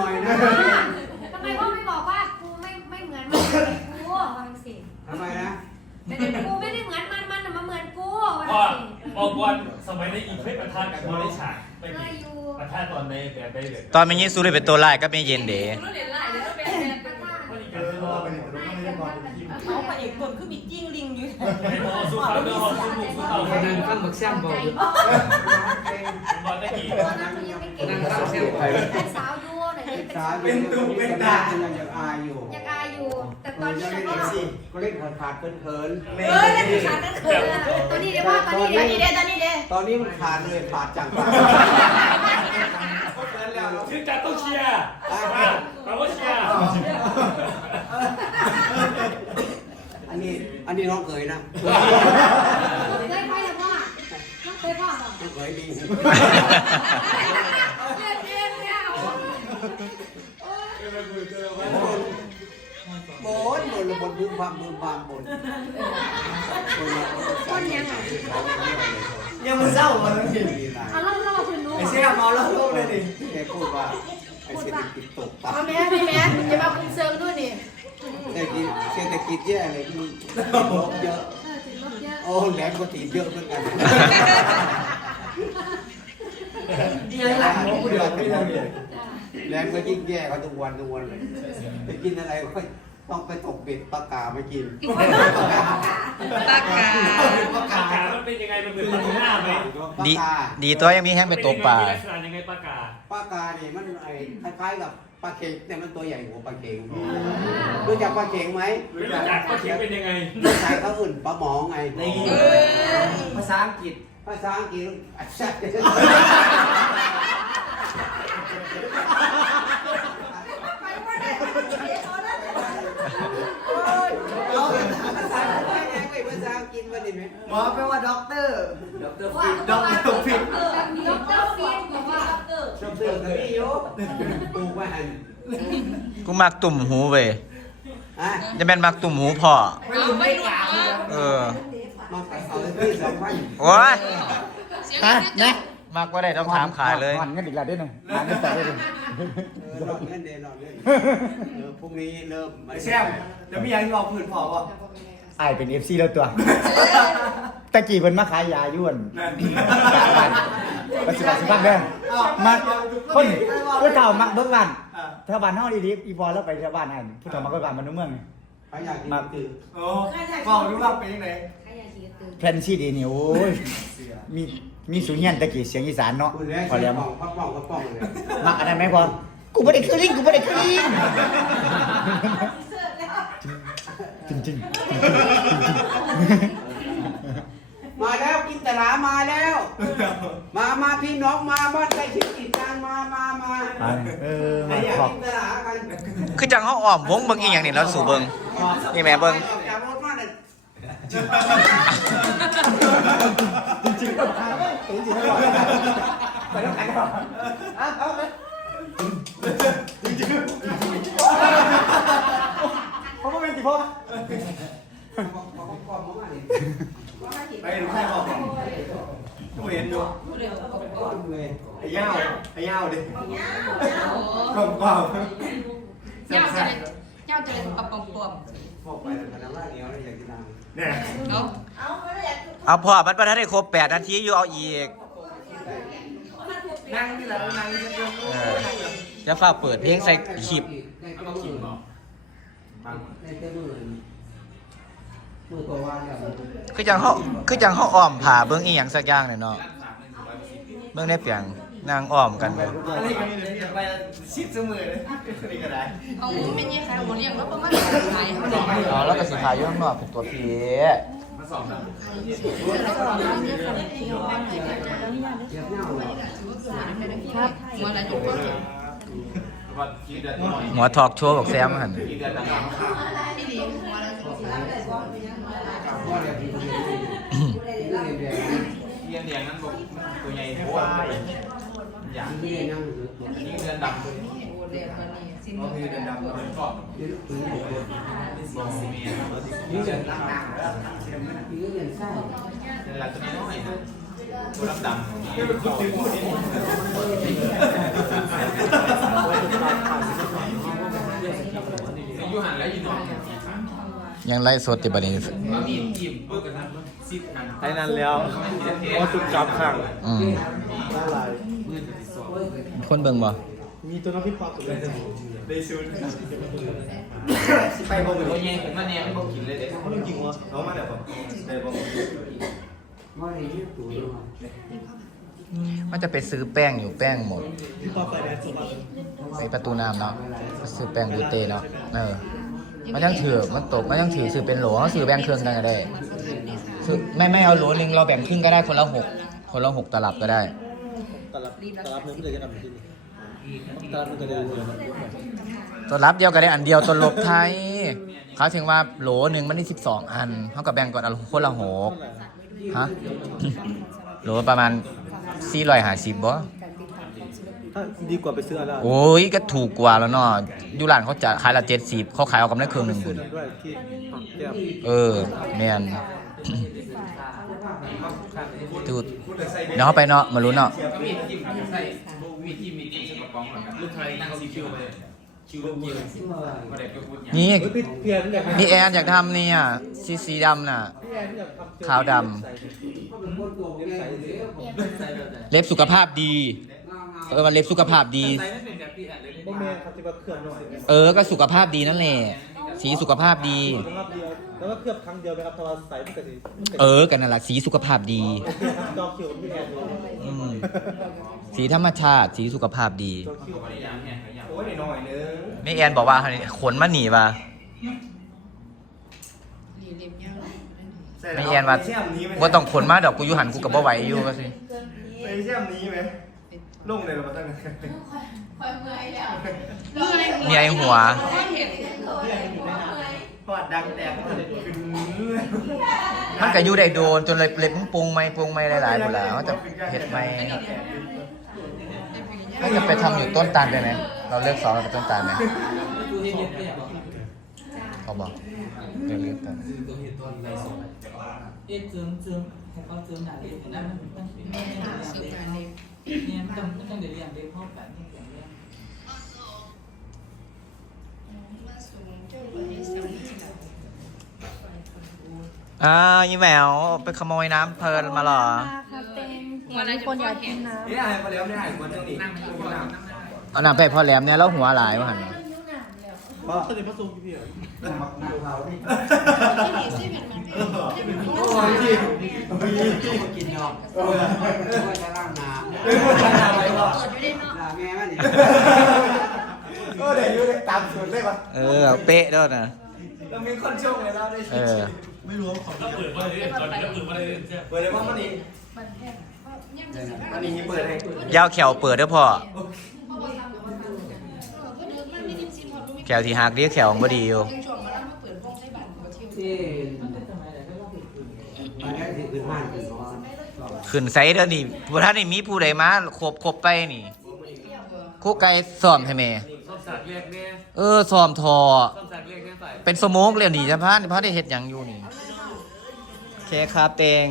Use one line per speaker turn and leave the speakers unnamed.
น่อยนะ
ทำไมพ่อไม่บอกว่ากูไม่ไม่เหมือนมันกูวางสิ
ทำไมนะ
กูไม่ได้เหมือนมันมันน่ะมาเหมือนกูวาง
ว่า
สิ
ออกวันสมัยในอีเคยประทานกันบริฉากไม่
เค
มี
ยอยู่
ประทานตอนในแบบไปแบบ
ตอนไม่ยินสู้เลยเป็นตัวลายก็ไม่เย็นเด๋
รู้เด่นไล่เดี๋ยวต้องเป็นแฟน
กระต้า
ว่าอีกการรอไป
เขาพระเอกบนคือมีจิ้งลิงอยู่
ไม่พอสู้เขาเดินสู้สู้สู้เขา
คนนั้นฟังบักแซมบอก
บอลได้กี่
ตอนนั้นมันยังไม่เก่ง
นั่งฟังแซมบอก
เป็นสาวยูหน่อย เป็น
สาเป็นตุ่มเป็นตา ยังอยากอายอยู่
ยังอายอยู่ แต่ตอนนี้
ยัง
เดี๋ยว
เล่นสิก็เล่นขาดขาดเขินเขิน
เฮ้ยนั่นคือขาดนั่นคือ
ตอนนี้เดี๋ยวพ่อตอนนี้เดี๋ยว
นี้เด้ตอนนี้เด้
ตอนนี้มันขาดเลยขาดจังขาด
ถึงจะต้องเชียร์แปลว่าเชียร์
อันนี้ อันนี้น้องเคยนะ
เคยไปหรือพ่อต้องเคยพ่อเหรอ
น้องเคยดี
เรียนเรียนเรียน
โบนโบนบนพื้นความพื้นความบน
คนยังไง
ยังมันเศร้ามาแล้วนี่
เอาเล่าเล่าคุณรู้
ไอ้เสี่ยเมาแล้วโลกเลยดิ
แกพูดว่าไอ้เศรษฐกิจตกต่ำ
เอาแม่พี่แม่อย่ามาคุมเซิงด้วยนี่
เศรษฐกิจเศรษฐกิจแย่เลยที่ลบเยอะ
เออถึงลบเยอะ
โอ้แหลมก็ติดเยอะเหมือนกัน
ยังหลังโมกูเดือดไม่ได้เลย
แหลมก็ยิ่งแย่กว่าทุกวันทุกวันเลยไปกินอะไรก็ ต้องไปตกเบ็ดปลากาไม่กิน
ปากกา
ปากกามันเป็นยังไงมันเป็นปลาทูน่าไหม
ปลา
ดี
กา
ดีตัวยังมีแห้งไปตกปลา
ลักษณะยังไงปลากา
ปลากาเนี่ยมันไอ้คล้ายๆกับปลาเค็งแต่มันตัวใหญ่กว่าปลาเค็งรู้จักปลาเค็งไหม
รู้จักปลาเข็งเป็นยังไง
ใช่เขาอื่นปลาหมอไง
นี่ภาษาอังกฤษ
ภาษาอังกฤษอัศจรรย์เอาภาษาภาษาอังกฤษมาดิไหม
หมอแปลว่าด็อกเตอร์
ดอกเตอร์ฟิต
ด็อกเตอร์ฟิต
เออด็อกเตอร์ฟินบอกว่า
ชอบเตือนกับพี่โยตูกว่าหัน
กูมักตุ่มหูเว้ย
ฮะ
จะเป็นมักตุ่มหูพ่อ
ไม่รู้ไม่กล่าวเลย
เออ
มาขายเอาเลยพี่สองพัน
โอ้ย
ฮะนะ
มักว่าได้ต้องถามขายเลย
มันกันอีกแล้วได้หนึ่งมันกันแต่ได้หนึ่ง
เออรอดเงินเดือนรอดเงินเออพรุ่งนี้เริ่ม
ไอ้แซมเดี๋ยวมียังรอพื้นพอป่ะ ไอเป็นเอฟซีแล้วตัว ตะกี้เพิ่นมาขายยาย่วนปัจจุบันสิบ้างเด้อมาคนเพื่อเก่ามักเบิ่งบ้านแถวบ้านเฮาดีๆอีพอแล้วไปแถวบ้านนั่นผู้เฒ่ามักเบิ่งบ้านมันนุ่มเมืองนี่
ใครอยากกินคือ
โอ้บอกรู้ว่าเป็นยังไง
ใครอยากขี่กระตือ
แผ่นซีดีนี่โอ้ยมีมีสุญญนตะกี้เสียงอีสานเนาะ
คุณแรก
พอแล้ว
ป้องพักป้องพักป้องเลย
มักอันนั้นไหมพอกูไม่ได้คือลิงกูไม่ได้คือลิงจริงจริง
มาแล้วกินตลามาแล้ว มามาพี่น้องมาบ้านใกล้ชิดติดกันมามามา
เออ
ใคร
มา
อยาก
ขอบ
กินตลากัน
คือจังเขาอ้อมวงเบิ่งอีหยังนี่แล้วสู่เบิ่งนี่แม่เบิ่ง
ออกจากรถมาเลย
จริงจริงก็ทางจริงจริงไม่บอกไปแล้วกันก่อนอะเอาไปจริงจริงเพราะว่าเป็นกี่พ่อ
บอกบอกบอกบอกมาดิ
ไปดูใครบอกกูเห็นอยู่
ก่อนเลย
ไอ้ย่าวไอ้ย่าวดิ กลมกล่อม
เจ้าจะเจ้าจะเป็นปอมปอมปอม
บอกไปแล้วกันว่าเดี๋ยวเราอยากกินน้ำ
เนี่ย
เนาะ
เอาพ่อมันบ่ทันได้ครบ8นาทีอยู่เอาอีก
นั่งนี่แหละนั่งนี่เดียว
เออจะฝากเปิดเพลงใส่คลิป
ในเต้ามือในเต้ามือมือตัววานกับ
คือจังเขาคือจังเขาอ้อมผ่าเบิ่งอีหยังสักอย่างเนี่ยเนาะเบิ่งได้เปียง นางอ้อมกันบ่
อะไรกันนี่ไปชิดเสมอเลยนี่ก็ได้
เอาไม่ใช่ใครหัวเลี้ยงแล้วประมาณไหนเขา
อ๋อแล้วก็สิพาอยู่ข้างนอกเป็นตัวผี
เจ็บเน่าเหรอ
ครับหัวอะไรอยู่ก็
หัวทอกโชว์บอกแซมหั่น
ที่ดีหัวอะไร
พ่อเรียกพี่เรียนเรียนเรียน
เรียนเรียนนั้นบอกตัวใหญ่เพราะว่า อย่าง
เรียนนั่งอยู่ตัว
อันนี้เดือนดำเลย
เด็กคนนี้สิน
ก็คือเดือนดำเดือนก่อน
เรียนปืนอยู่ตัว
บอกเมียครับ
นี่เรียนล่างๆนี่เรียนไส้
เดือนหลังตัวนี้น้อยนะ
เรั
บดำยูหันแล้วยูนอน
ยังไล่สดติบัดนี้
มามีอิ่มเพื่อกันนั้นซิดหัน
ไอ้นั่นแล้วพอจุดจับข้าง
อืม
ได้ลาย
คนเบิ่งบ่
มีตัวน้ำพริกปลาตัวเล็ก
ได้ซูน
ไปบอกเลย
เขาแย่งผมมาเนี่ยไม่บอกกินเลยเด็ก
เขาจริงวะเขามาเดี๋ยวผมได้บอก
มาเลยยืดตัว
มันจะไปซื้อแป้งอยู่แป้งหมด
พี่ปลาไปแดนสบัด
ไปประตูน้ำเนาะไปซื้อแป้งบูเต้เนาะเออ มันยังถือมันตกมันยังถือซื้อเป็นโหลเขาซื้อแบ่งครึ่งกันก็ได้ซื้อไม่ไม่เอาโหลนึงเราแบ่งครึ่งก็ได้คนละหกคนละหกตลับก็ได้
ตลับตลับนึงเลยจะทำที่นี่ตลับนึงก็ได้เลย
ตัวรับเดียวก็ได้อันเดียวตัวลบไทยเขาถึงว่าโหลหนึ่งมันได้สิบสองอันเท่ากับแบ่งก่อนอันคนละหกฮะโหลประมาณสี่ร้อยห้าสิบบ่
ดีกว่าไปซื้ออะไร
โอ้ยก็ถูกกว่าแล้วเนาะอยูร้านเขาจะขายละเจ็ดสิบเขาขายเอากำไรครึ่งหนึ่ง
ซื้อนั่นด้วยที่ผักแก้ว
เออแมนดูดเดี๋ยวเขาไปเนาะมารู้เนาะ
ก็มีจิ้มใส่มีจิ้มมีจิ้มใส่กระป๋องเหมือนกันลูกไทยนั่งซีคิวเลยคิวลูกยิงมาเด็กก็พูดอย่าง
นี่
เฮ้ยพี่เพียรอยาก
นี่แอนอยากทำเนี่ยสีสีดำน่ะ
พี่แอนอยากทำ
ขาวดเล็บสุขภาพดี เออมันเล็บสุขภาพดี
ใส่ไม่เป็นแบบพี่แอนเลย
บ่แม่ครับที่ว่าเคลือบหน่อย
เออก็สุขภาพดีนั่นแหละสีสุขภาพดี
สุขภาพเดียวแล้วก็เคลือบครั้งเดียวไหมครับถ้าว่าใส่ไม่กระสี
เออกันนั่นแหละสีสุขภาพดี
โอเคครับจองคิวกับพี่แอนเลย
อืมสีธรรมชาติสีสุขภาพดี
จองคิว
อย่างเนี่ยอย่าง
โอ้ยหน่อยนึง
แม่แอนบอกว่าขนมันหนีป่ะ
หลีเล็บยาว
แม่แอนว่าว่าต้องขนมาดอกกูอยู่หันกูกับบ่ไหวอยู่ก็สิ
ไปเชื่อมนี้ไหม ลงเลยเราตั้ง
มีไอหัว
พอดดังแดกขึ้น
มันก็อยู่ได้โดนจนเลยเล็บมันปรุงไม่ปรุงไม่หลายๆหมดแล้วจะเห็ดไม่ไม่จะไปทำอยู่ต้นตาลได้ไหมเราเลือกสองเราไปต้นตาลไหมเขาบอกเลือกเลือกกัน
เอ๊ะเจิมเจิมให้เขาเจิมหนาเด็กนั่นมันมัน
แม่สุดการเล็บ
เนี่ยมันต้องมันต้องเดี๋ยวเรียนเด็กเข้ากันที่อย่างเงี้ย
อ่ายี่แหววไปขโมยน้ำเพลินมาเหรอ
ครับเต็งวันคนอยากกินน้ำ
นี่ไอ้มาแล้วไม่ได้คนต้องดี
เอาน้ำไปพ่อแหลมเนี่ยแล้วหัวหลายวะหัน
พ่อสนิทพระทรงกี่พี่อะ
โอ้ยพี่กินเนาะโอ้ยจะร่างนา
เปิดอยู่ได้เนาะ
ด่าแม่มันนี่
ก็เดี๋ยวอยู่ตามสุด เลยปะ
เออ เป๊ะด้วยนะ
เรามีคนช่วงเลยเราได้
เออ
ไม่รู้ว่าของ
ถ้าเปิดมาเลยตอนนี้ก็เปิดมาเลย
เปิดเลยว่ามันนี่มันนี่เปิดให้
ยาวแขวเปิดเด้อพ่อแขวที่หักเรียกแขวของบดีอยู่
ยังช่วงมาแล้วมาเปิดวงใช้บัตรมาเที่ยว
ที่มันได้ที่ขึ้นห้างขึ้นนอน
ขึ้นไซเด้อนี่บ่ท่านนี่มีผู้ใดมาครบครบไปนี่คู่ไก่ซ้อมให้แม่
ส้ม สากเรียกเนี่ย
เออซ้อมทอ
ส้มสากเรียกเนี่ยใส่
เป็นสโมกเลยนี่จะพาพาได้เฮ็ดหยังอยู่นี่โอเคครับเตง